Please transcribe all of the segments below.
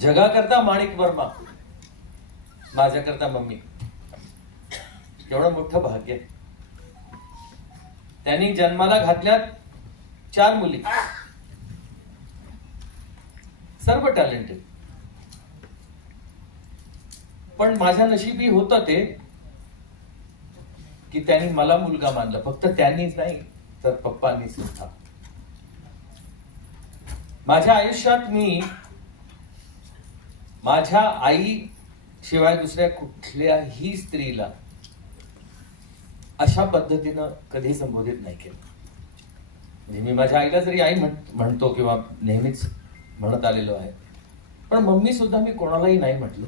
जगाकरता माणिक वर्मा, माझ्याकरता मम्मी. एवढं मोठं भाग्य. त्यांनी जन्माला घातल्यात 4 मुली, सर्व टॅलेंटेड. पण माझ्या नशिबी होतं ते की त्यांनी मला मुलगा मानलं. फक्त त्यांनीच नाही तर पप्पांनी सुद्धा. माझ्या आयुष्यात मी माझ्या आई शिवाय दुसऱ्या कुठल्याही स्त्रीला अशा पद्धतीनं कधी संबोधित नाही केलं. म्हणजे मी माझ्या आईला जरी आई म्हणतो किंवा नेहमीच म्हणत आलेलो आहे, पण मम्मी सुद्धा मी कोणालाही नाही म्हटलं,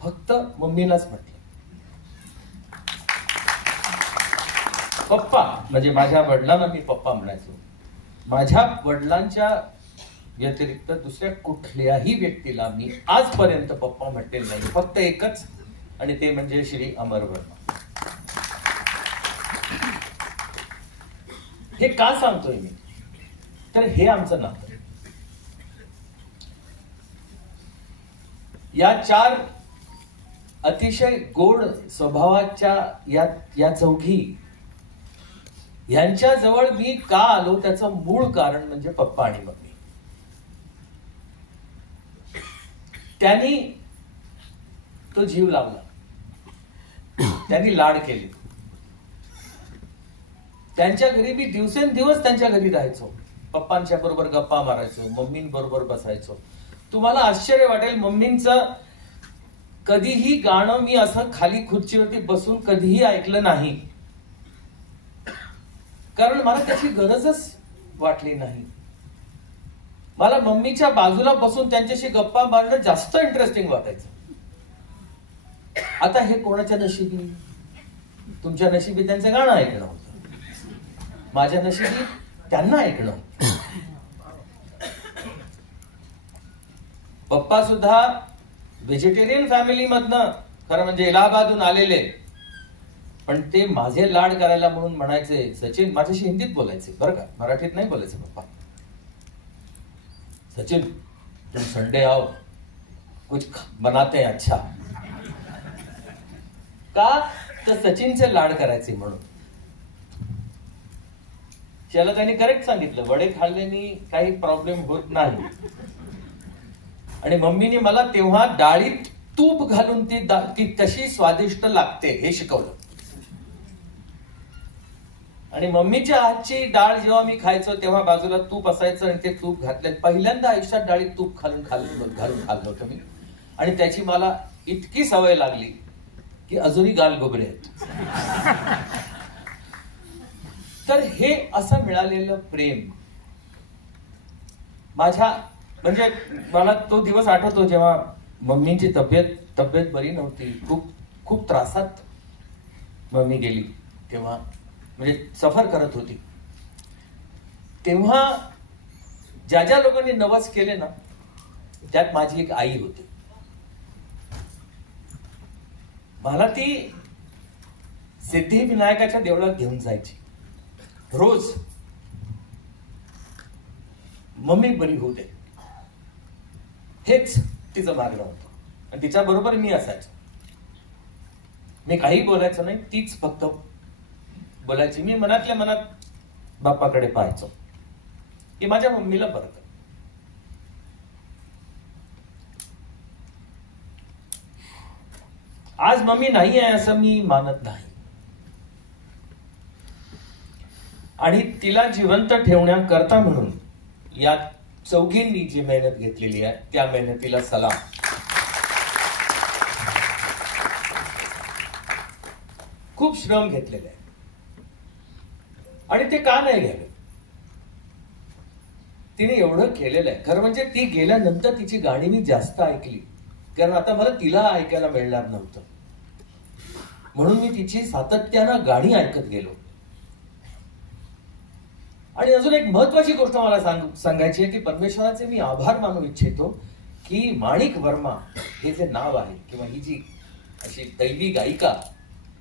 फक्त मम्मीलाच म्हटलं. पप्पा म्हणजे माझ्या वडिलांना मी पप्पा म्हणायचो. माझ्या वडिलांच्या व्यतिरिक्त दुसऱ्या कुठल्याही व्यक्तीला मी आजपर्यंत पप्पा म्हटलेलं नाही. फक्त एकच, आणि ते म्हणजे श्री अमर वर्मा. हे का सांगतोय मी, तर हे आमचं नातं. या 4 अतिशय गोड स्वभावाच्या या चौघी यांच्या जवळ मी का आलो त्याचं मूळ कारण म्हणजे पप्पा आणि मम्मी. त्यांनी तो जीव लावला, त्यांनी लाड केले. त्यांच्या घरी मी दिवसेंदिवस त्यांच्या घरी राहायचो, पप्पांच्या बरोबर गप्पा मारायचो, मम्मींबरोबर बसायचो. तुम्हाला आश्चर्य वाटेल, मम्मींचं कधीही गाणं मी असं खाली खुर्चीवरती बसून कधीही ऐकलं नाही, कारण मला त्याची गरजच वाटली नाही. मला मम्मीच्या बाजूला बसून त्यांच्याशी गप्पा मारणं जास्त इंटरेस्टिंग वाटायचं. आता हे कोणाच्या नशिबी? तुमच्या नशिबी त्यांचं गाणं ऐकणं होतं, माझ्या नशिबी त्यांना ऐकणं होतं. पप्पा सुद्धा व्हेजिटेरियन फॅमिली मधनं खरं म्हणजे इलाहाबादहून आलेले, पण ते माझे लाड करायला म्हणून म्हणायचे, सचिन, माझ्याशी हिंदीत बोलायचे बरं का, मराठीत नाही बोलायचे पप्पा. सचिन तुम संडे आओ, कुछ बनाते हैं अच्छा. का तर सचिनचे लाड करायचे म्हणून. त्याला त्यांनी करेक्ट सांगितलं, वडे खाल्ल्याने काही प्रॉब्लेम होत नाही. आणि मम्मीने मला तेव्हा डाळीत तूप घालून ती कशी स्वादिष्ट लागते हे शिकवलं. आणि मम्मीच्या हातची डाळ जेव्हा मी खायचो तेव्हा बाजूला तूप असायचं आणि ते तूप घातलं. पहिल्यांदा आयुष्यात डाळीत तूप घालून खाल्लं होतं मी, आणि त्याची मला इतकी सवय लागली की अजूनही गाल गोबरे आहेत. तर हे असं मिळालेलं प्रेम माझ्या, म्हणजे मला तो दिवस आठवतो जेव्हा मम्मीची तब्येत बरी नव्हती, खूप त्रासात मम्मी गेली. तेव्हा म्हणजे सफर करत होती. तेव्हा ज्या लोकांनी नवस केले ना, त्यात माझी एक आई होती. मला ती सिद्धिविनायकाच्या देवळात घेऊन जायची रोज. मम्मी बरी होऊ दे हेच तिचं मागणं होतं, आणि तिच्या बरोबर मी असायचो. मी काही बोलायचं नाही, तीच फक्त बोलायची. मी मनातल्या मनात बाप्पाकडे पाहायचो की माझ्या मम्मीला बरं कर. आज मम्मी नाही आहे असं मी मानत नाही, आणि तिला जिवंत ठेवण्याकरता म्हणून या चौघींनी जी मेहनत घेतलेली आहे त्या मेहनतीला सलाम. खूप श्रम घेतलेले आहे, आणि ते का नाही घ्यावे? तिने एवढं केलेलं आहे. खरं म्हणजे ती गेल्यानंतर तिची गाणी मी जास्त ऐकली, कारण आता मला तिला ऐकायला मिळणार नव्हतं, म्हणून मी तिची सातत्यानं गाणी ऐकत गेलो. आणि अजून एक महत्वाची गोष्ट मला सांगायची आहे की परमेश्वराचे मी आभार मानू इच्छितो की माणिक वर्मा हे जे नाव आहे किंवा ही जी अशी दैवी गायिका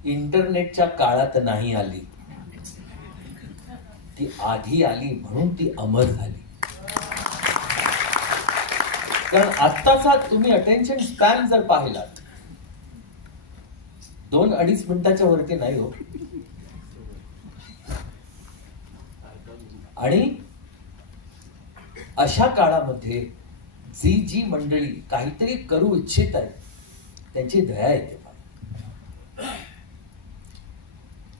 इंटरनेटच्या काळात नाही आली, ती आधी आली म्हणून ती अमर झाली. कारण आत्ताचा तुम्ही अटेन्शन स्पॅन जर पाहिलात 2-2.5 मिनिटाच्या वरती नाही हो. आणि अशा काळामध्ये जी मंडळी काहीतरी करू इच्छित आहे त्यांची दया येते.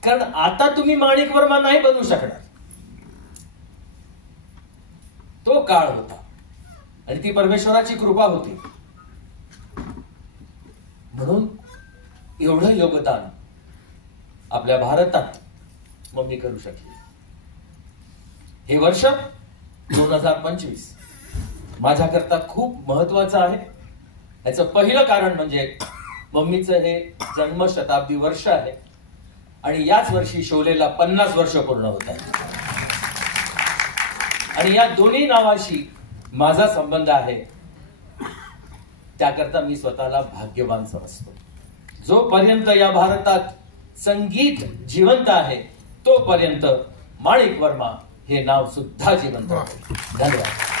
कारण आता तुम्ही माणिक वर्मा नाही बनू शकणार. तो काळ होता आणि ती परमेश्वराची कृपा होती. म्हणून एवढं योगदान आपल्या भारतात मम्मी करू शकली. हे वर्ष 2025 माझ्याकरता खूप महत्वाचं आहे. याचं पहिलं कारण म्हणजे मम्मीचं हे जन्मशताब्दी वर्ष आहे आणि याच वर्षी शोलेला 50 वर्ष पूर्ण होत आहेत. आणि या दोन्ही नावाशी माझा संबंध आहे. त्याकरता मी स्वतःला भाग्यवान समजतो. जोपर्यंत या भारतात संगीत जिवंत आहे तोपर्यंत माणिक वर्मा हे नाव सुद्धा जिवंत आहे. धन्यवाद.